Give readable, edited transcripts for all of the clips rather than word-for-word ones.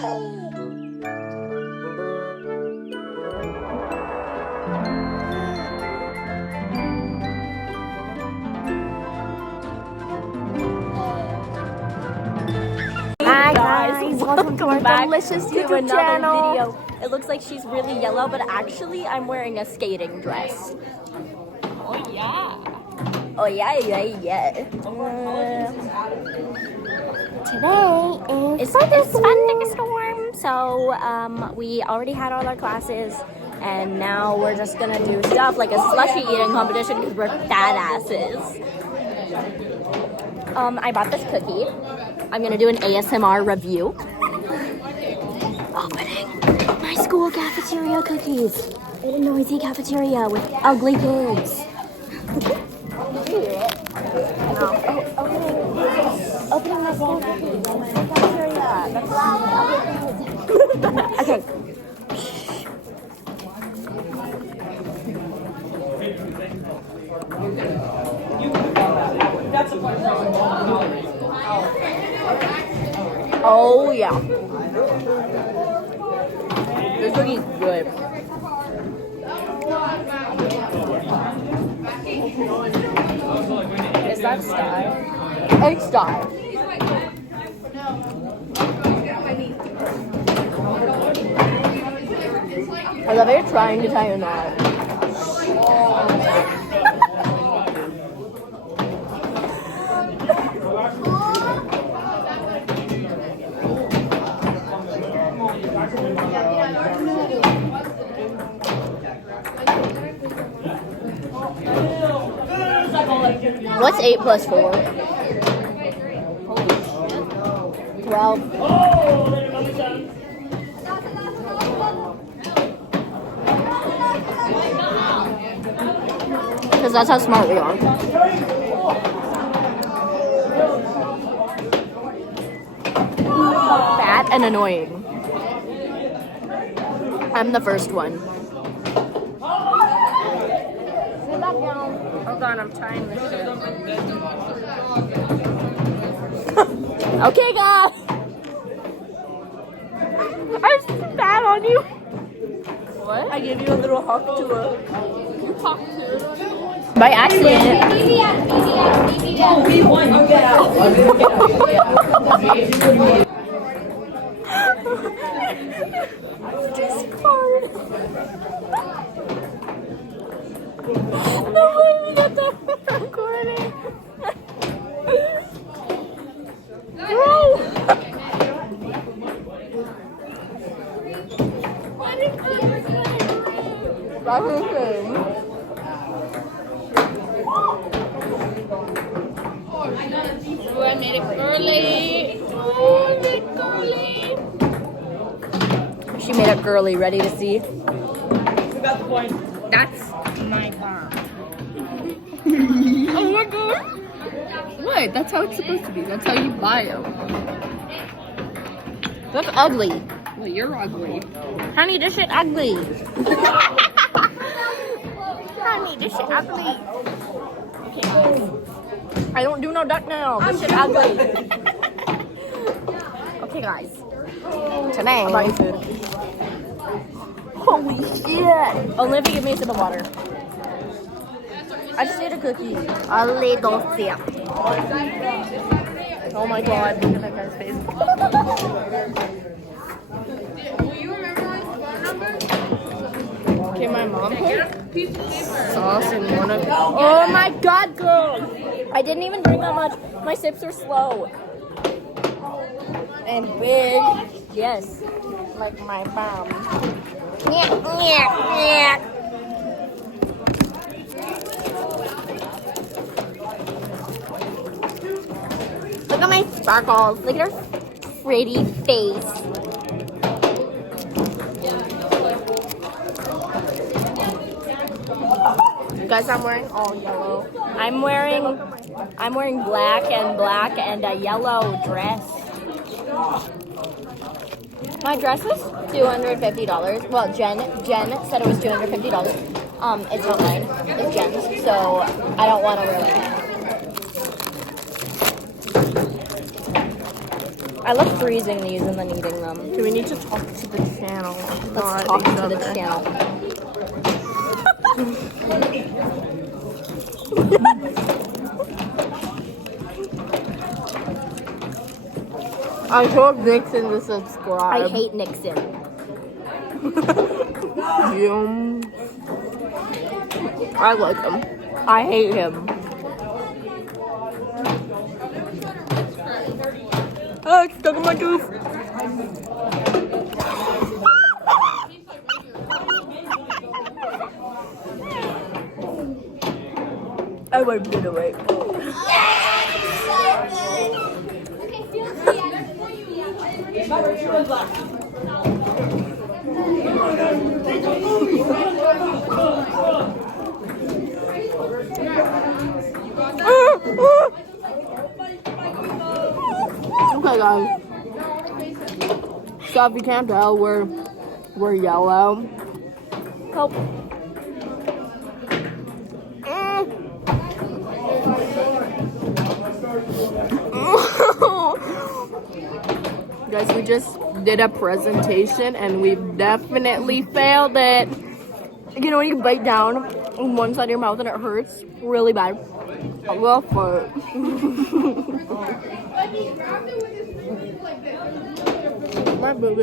Hi guys, welcome to our back delicious to YouTube another channel. video. It looks like she's really yellow, but actually I'm wearing a skating dress. Oh yeah. Oh yeah. Today It's thunderstorm. So we already had all our classes, and now we're just gonna do stuff like a slushy eating competition because we're badasses. I bought this cookie. I'm gonna do an ASMR review. Opening my school cafeteria cookies in a noisy cafeteria with ugly kids. Opening my school cookies in my school cafeteria. That's loud, ugly kids. Okay. Oh yeah. This cookie's good. Is that Sty? It's Sty. I love how you're trying to tie a knot. What's 8 plus 4? 12. Because that's how smart we are. Fat and annoying. I'm the first one. Sit back down. Hold on, I'm trying this shit. Okay, guys. I spat on you. What? I gave you a little hawk tour. You talk to. By accident. We want you get out. Discord. No way we got that recording. Bro. That's insane. Oh, I made it girly. Oh, I made it girly. She made it girly, ready to see. That's my bomb. Oh my god. What? That's how it's supposed to be. That's how you buy them. That's ugly. Well, you're ugly. Honey, this shit ugly. Honey, this shit ugly. I don't do no duck now. This shit ugly. Okay, guys. Today. About your food. Holy shit. Only if you give me a sip of water. I just ate a cookie. A little sip. Oh my god. Look at that guy's face. Okay, my mom put sauce in one of. Oh my god, girl! I didn't even drink that much. My sips are slow. And big. Yes. Like my mom. Look at my sparkles. Look at her pretty face. Guys, I'm wearing all yellow. I'm wearing black and a yellow dress. My dress was $250. Well, Jen said it was $250. It's not mine. It's Jen's. So I don't want to wear it. I love freezing these and then eating them. Do we need to talk to the channel? Let's talk to the channel. I told Nixon to subscribe. I hate Nixon. Yum. I like him. I hate him. Oh, it's stuck in my tooth. I wiped it away. Okay, guys. So if you can't tell, we're yellow. Help. Guys, we just did a presentation and we've definitely failed it. You know when you bite down on one side of your mouth and it hurts really bad? I love it. My baby.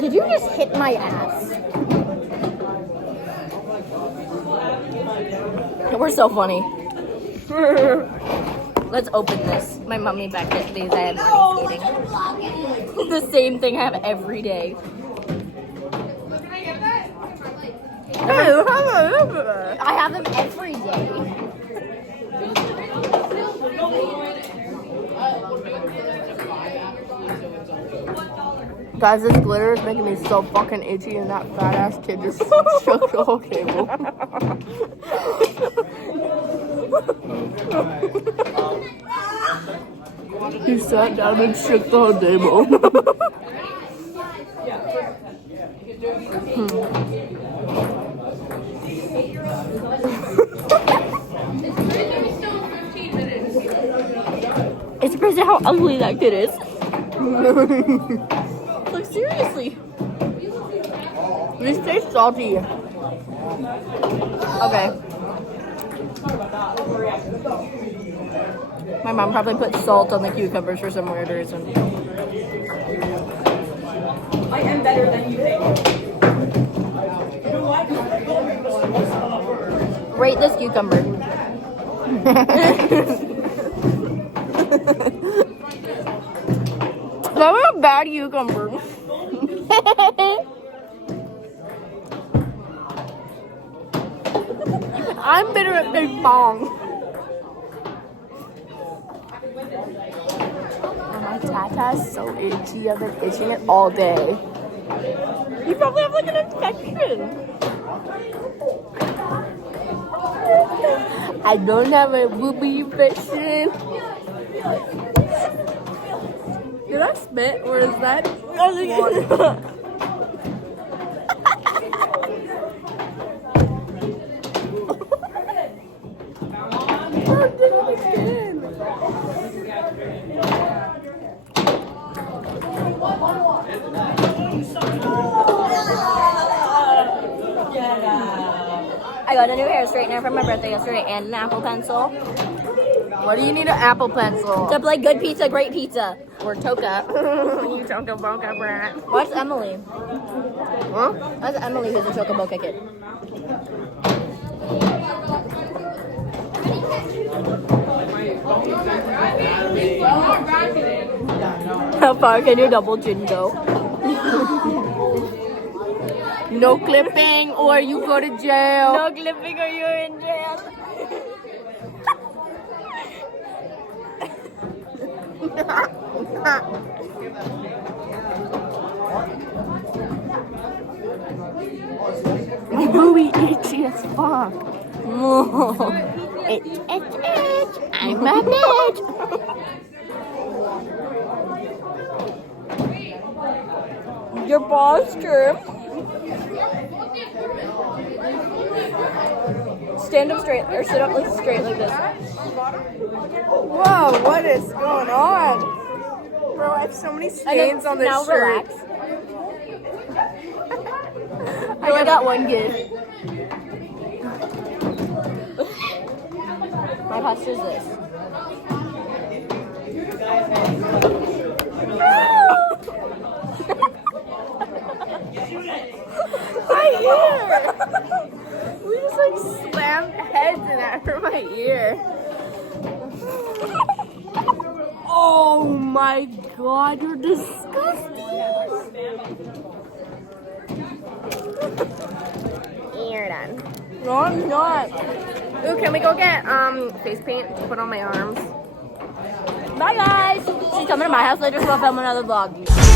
Did you just hit my ass? We're so funny. Let's open this. My mommy back at these. I had money skating. The same thing I have every day. I have them every day. Guys, this glitter is making me so fucking itchy, and that fat ass kid just shook the whole table. He sat down and shook the whole table. It's crazy how ugly that kid is. Like, seriously. These taste salty. Okay. My mom probably put salt on the cucumbers for some weird reason. I am better than you think. Rate this cucumber. That was a bad cucumber. I'm bitter at Big Bong. My tata's so itchy. I've been itching it all day. You probably have like an infection. I don't have a booby infection. Did I spit or is that water? I got a new hair straightener for my birthday yesterday and an Apple Pencil. What do you need an Apple Pencil? To play good pizza, great pizza. Or Toka. You Toka Boca brat. What's Emily? Huh? That's Emily who's a Chocoboca kid. How far can your double chin go? No clipping or you go to jail. No clipping or you're in jail. My booby itchy as fuck. Itch, itch, itch. I'm a bitch. Your posture. stand up straight or sit up like straight like this. Whoa, what is going on? Bro, I have so many stains on this now shirt. relax. I only got one gift. My posture is this. My ear! We just like slammed heads in that for my ear. Oh my god, you're disgusting! You're done. No, I'm not. Ooh, can we go get face paint to put on my arms? Bye guys. She's coming to my house later, so I'll film another vlog.